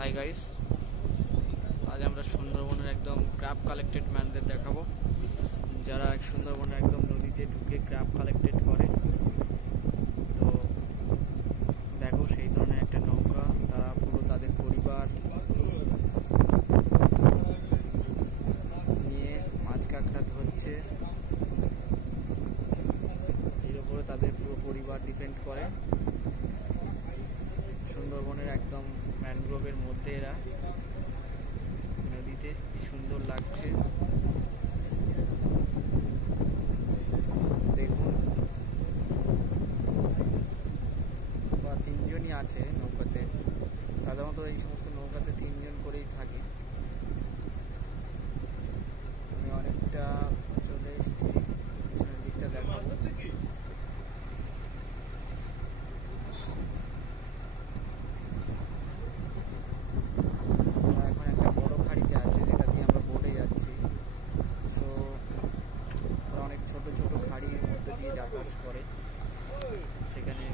Hi guys, আজ আমরা সুন্দরবনের একদম ক্র্যাব কালেক্টেড ম্যানদের দেখাবো, যারা সুন্দরবনের একদম নদীতে ঢুকে ক্র্যাব কালেক্টেড করে। তো দেখো, সেই ধরনের একটা নৌকা, তারা পুরো তাদের পরিবার নিয়ে মাছ কাঁকড়া ধরছে। এর উপরে তাদের পুরো পরিবার ডিপেন্ড করে। সুন্দরবনের একদম ম্যানগ্রোভের মধ্যে এরা নদীতে, কি সুন্দর লাগছে দেখুন। বা তিনজনই আছে নৌকাতে, সাধারণত এই সমস্ত নৌকাতে তিনজন করেই থাকে। আমি অনেকটা চলে এসেছি, পিছনের দিকটা দেখাবো। এখন একটা বড় খাড়িতে আছে, যেটা দিয়ে আমরা বোটে যাচ্ছি। সো অনেক ছোট ছোট খাড়ির মধ্যে দিয়ে যাতায়াত করে, সেখানে